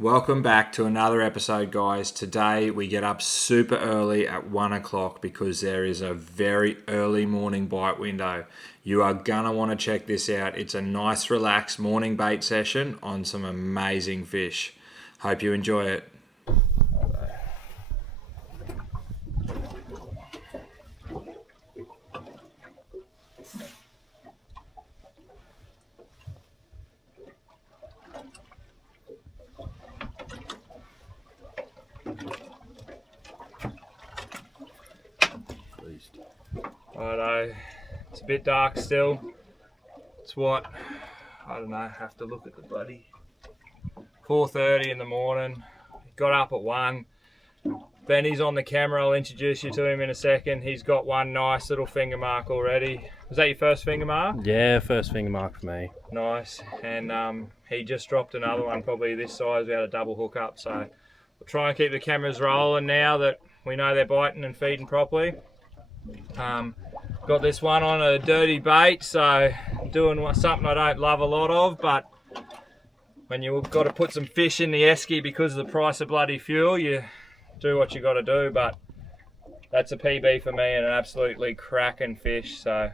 Welcome back to another episode, guys. Today we get up super early at 1 o'clock because there is a very early morning bite window. You are gonna want to check this out. It's a nice relaxed morning bait session on some amazing fish. Hope you enjoy it. Righto, it's a bit dark still. It's what, I don't know, have to look at the bloody 4:30 in the morning. Got up at 1. Benny's on the camera, I'll introduce you to him in a second. He's got one nice little finger mark already. Was that your first finger mark? Yeah, first finger mark for me. Nice, and he just dropped another one probably this size. We had a double hook up, so we'll try and keep the cameras rolling now that we know they're biting and feeding properly. Got this one on a dirty bait, so doing something I don't love a lot of, but when you've got to put some fish in the esky because of the price of bloody fuel, you do what you got to do. But that's a PB for me and an absolutely cracking fish, so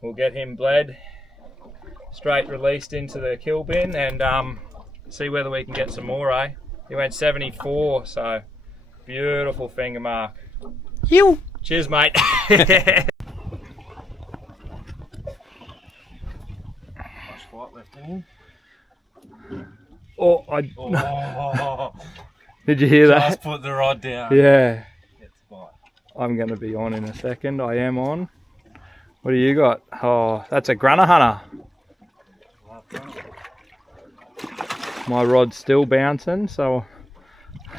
we'll get him bled, straight released into the kill bin, and see whether we can get some more, eh? He went 74, so beautiful finger mark. You. Cheers, mate. Oh, Did you hear that? Just put the rod down. Yeah. I'm going to be on in a second. I am on. What do you got? Oh, that's a Gruner hunter. My rod's still bouncing, so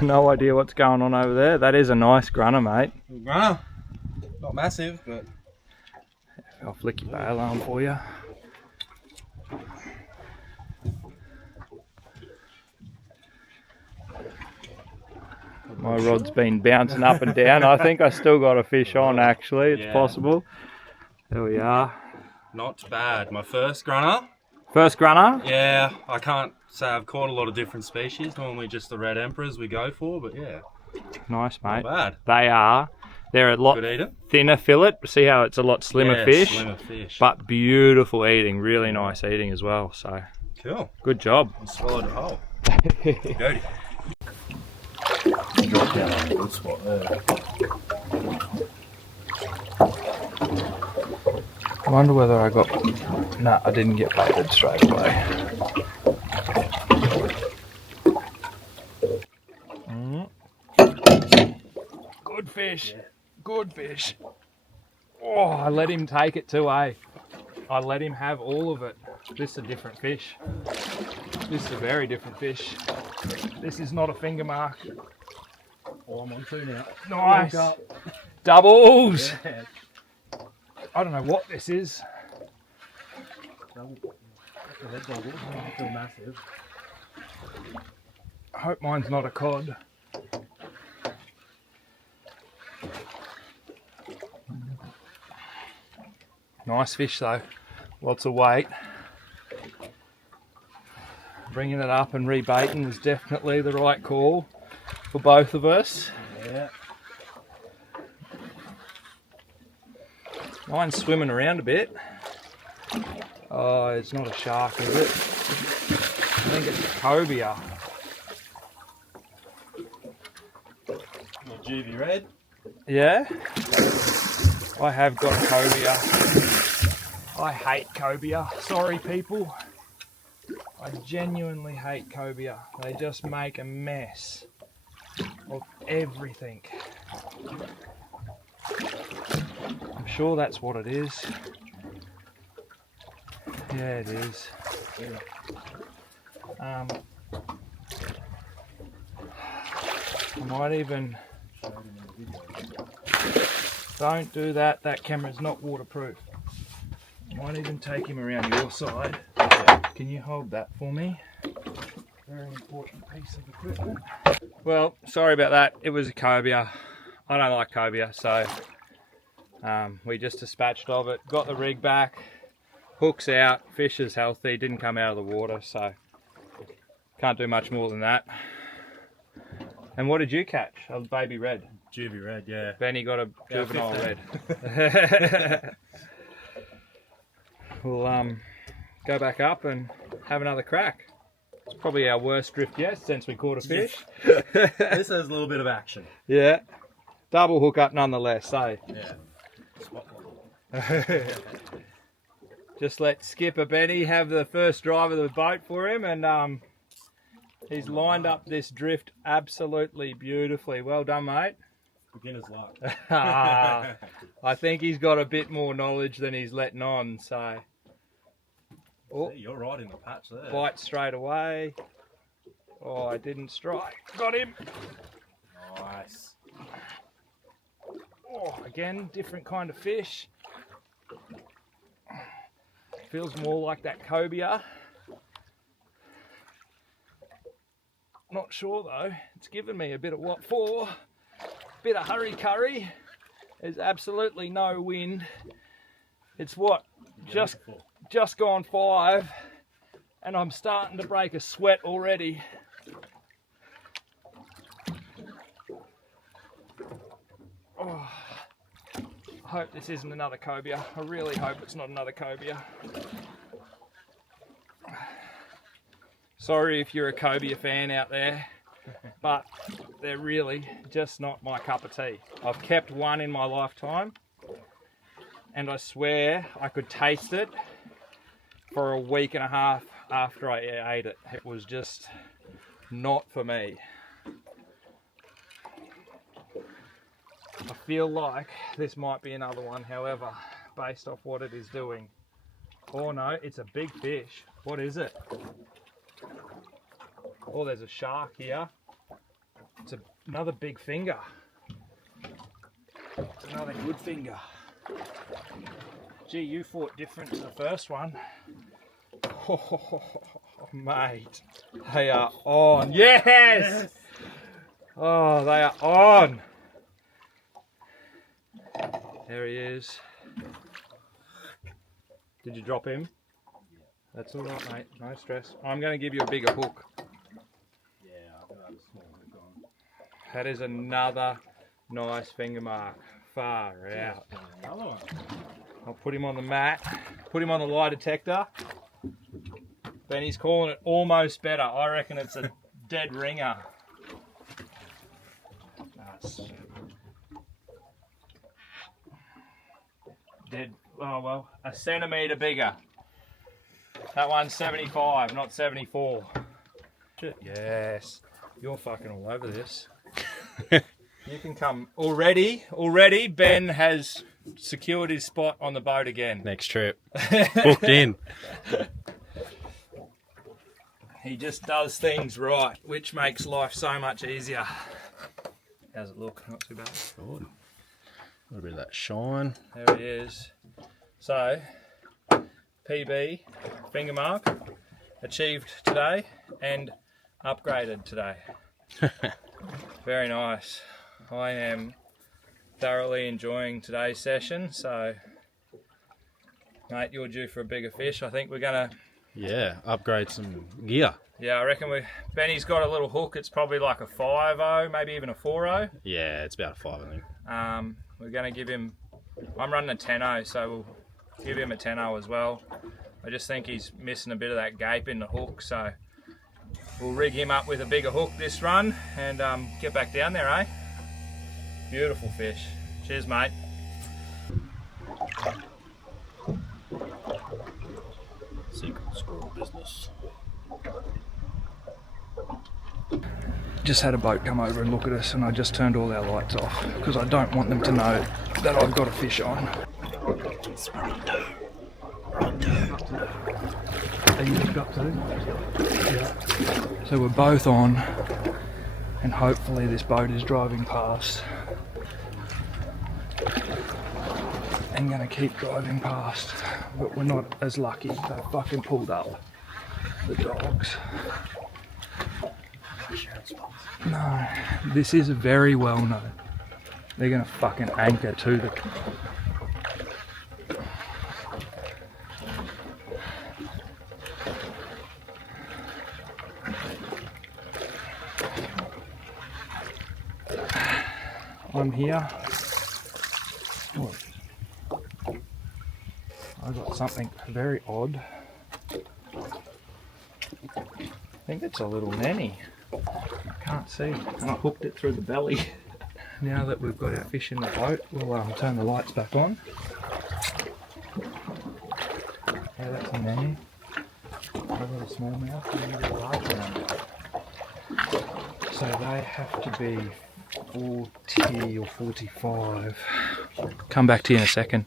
no idea what's going on over there. That is a nice Gruner, mate. Gruner. Not massive, but I'll flick your bail arm for you. My rod's been bouncing up and down. I think I still got a fish on, actually. It's possible. There we are. not bad. My first Gruner. First Gruner? Yeah, I can't say I've caught a lot of different species. Normally just the red emperors we go for, but yeah. Nice, mate. Not bad. They are. They're a lot thinner fillet. See how it's a lot slimmer fish? Slimmer fish. But beautiful eating. Really nice eating as well. So cool. Good job. I swallowed it whole. Dirty. Drop down on a good spot there. I wonder whether I got... Nah, I didn't get baited straight away. Good fish. Yeah. Good fish. Oh, I let him take it too, eh? I let him have all of it. This is a different fish. This is a very different fish. This is not a finger mark. Oh, I'm on two now. Nice. Doubles. Yeah. I don't know what this is. Doubles. They're massive. I hope mine's not a cod. Nice fish though, lots of weight. Bringing it up and rebaiting is definitely the right call for both of us. Yeah. Mine's swimming around a bit. Oh, it's not a shark, is it? I think it's a cobia. Juvie red. Yeah? I have got a cobia. I hate cobia. Sorry, people. I genuinely hate cobia. They just make a mess of everything. I'm sure that's what it is. Yeah, it is. I might even... Don't do that, that camera's not waterproof. I might even take him around your side. Can you hold that for me? Very important piece of equipment. Well, sorry about that, it was a cobia. I don't like cobia, so we just dispatched of it. Got the rig back, hooks out, fish is healthy, didn't come out of the water, so Can't do much more than that. And what did you catch? A baby red. Juvie red, yeah. Benny got a juvenile 15. red. We'll go back up and have another crack. It's probably our worst drift yet since we caught a fish. This has a little bit of action. Yeah. Double hook up nonetheless, eh? Yeah. Spot Just let Skipper Benny have the first drive of the boat for him, and he's lined up this drift absolutely beautifully. Well done, mate. beginner's luck. I think he's got a bit more knowledge than he's letting on, so. Oh, See, you're right in the patch there. bite straight away. Oh, I didn't strike. Got him. Nice. Oh, again, different kind of fish. Feels more like that cobia. Not sure though. It's given me a bit of what for. Bit of hurry curry. There's absolutely no wind. It's what? Just gone 5, and I'm starting to break a sweat already. Oh, I hope this isn't another cobia. I really hope it's not another cobia. Sorry if you're a cobia fan out there, but they're really just not my cup of tea. I've kept one in my lifetime, and I swear I could taste it for a week and a half after I ate it. It was just not for me. I feel like this might be another one, however, based off what it is doing. Oh no, it's a big fish. What is it? Oh, there's a shark here. It's another big finger. It's another good finger. Gee, you fought different to the first one. Oh, mate. They are on. Yes! Oh, they are on. There he is. Did you drop him? Yeah. That's all right, mate. No stress. I'm going to give you a bigger hook. Yeah, I think I have a small hook on. That is another nice finger mark. Far out. Another one. I'll put him on the mat. Put him on the lie detector. Then he's calling it almost better. I reckon it's a dead ringer. Nice. Dead. Oh well, a centimetre bigger. That one's 75, not 74. Yes. You're fucking all over this. You can come already. Already, Ben has secured his spot on the boat again. Next trip. Booked in. He just does things right, which makes life so much easier. How's it look? Not too bad. Good. A little bit of that shine. There he is. So, PB, finger mark, achieved today and upgraded today. Very nice. I am thoroughly enjoying today's session, so mate, you're due for a bigger fish. I think we're gonna Upgrade some gear. Yeah, I reckon Benny's got a little hook. It's probably like a 5-0, maybe even a 4-0. Yeah, it's about a 5, I think. We're gonna give him, I'm running a 10-0, so we'll give him a 10-0 as well. I just think he's missing a bit of that gape in the hook, so we'll rig him up with a bigger hook this run and get back down there, eh? Beautiful fish. Cheers, mate. Secret squirrel business. Just had a boat come over and look at us, and I just turned all our lights off because I don't want them to know that I've got a fish on. It's run two. Are you hooked up too? Yeah. So we're both on, and hopefully this boat is driving past. I'm gonna keep driving past, but we're not as lucky. They fucking pulled up, the dogs. No, this is very well known. They're gonna fucking anchor to the. I'm here. Oh, I got something very odd. I think it's a little nanny. I can't see. And I hooked it through the belly. Now that we've got our fish in the boat, we'll turn the lights back on. Yeah, that's a nanny. I've got a smallmouth and a largemouth. So they have to be 40 or 45. Come back to you in a second.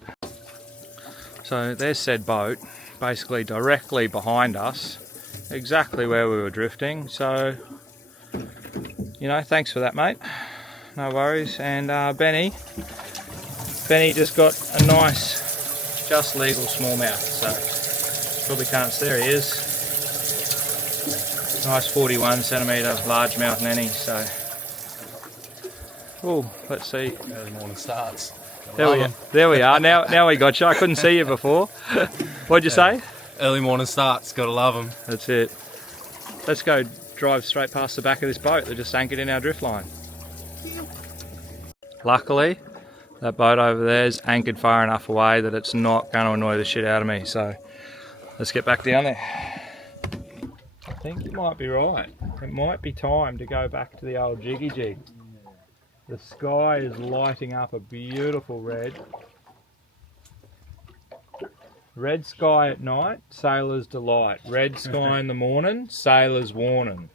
So there's said boat, basically directly behind us, exactly where we were drifting. So, you know, thanks for that, mate. No worries. And Benny just got a nice, just legal smallmouth. So probably can't see. There he is. Nice 41 centimetre largemouth nanny. So, oh, let's see. Early morning starts. There we are. Now we got you. I couldn't see you before. What'd you say? Early morning starts. Gotta love them. That's it. Let's go drive straight past the back of this boat that just anchored in our drift line. Luckily, that boat over there is anchored far enough away that it's not going to annoy the shit out of me. So let's get back down there. I think you might be right. It might be time to go back to the old jiggy jig. The sky is lighting up a beautiful red. Red sky at night, sailor's delight. Red sky in the morning, sailor's warning.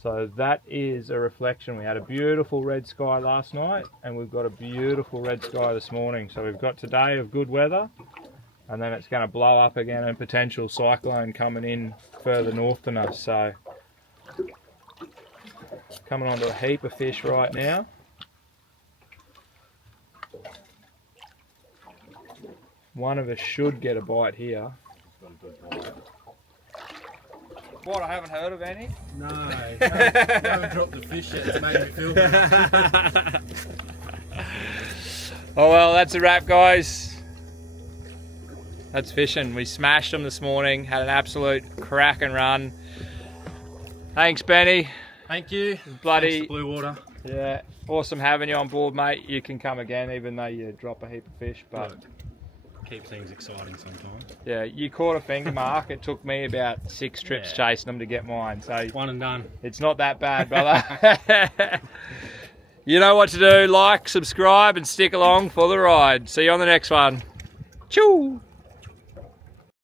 So that is a reflection. We had a beautiful red sky last night and we've got a beautiful red sky this morning. So we've got today of good weather and then it's going to blow up again and potential cyclone coming in further north than us. So coming onto a heap of fish right now. One of us should get a bite here. What, I haven't heard of any? No, you haven't dropped the fish yet. It's made me feel good. Oh well, that's a wrap, guys. That's fishing. We smashed them this morning. Had an absolute cracking run. Thanks, Benny. Thank you. Bloody Thanks to Blue Water. Yeah, awesome having you on board, mate. You can come again, even though you drop a heap of fish. But Look, keep things exciting sometimes. yeah, you caught a finger mark. It took me about 6 trips chasing them to get mine. So One and done. it's not that bad, brother. You know what to do. Like, subscribe, and stick along for the ride. See you on the next one. Choo!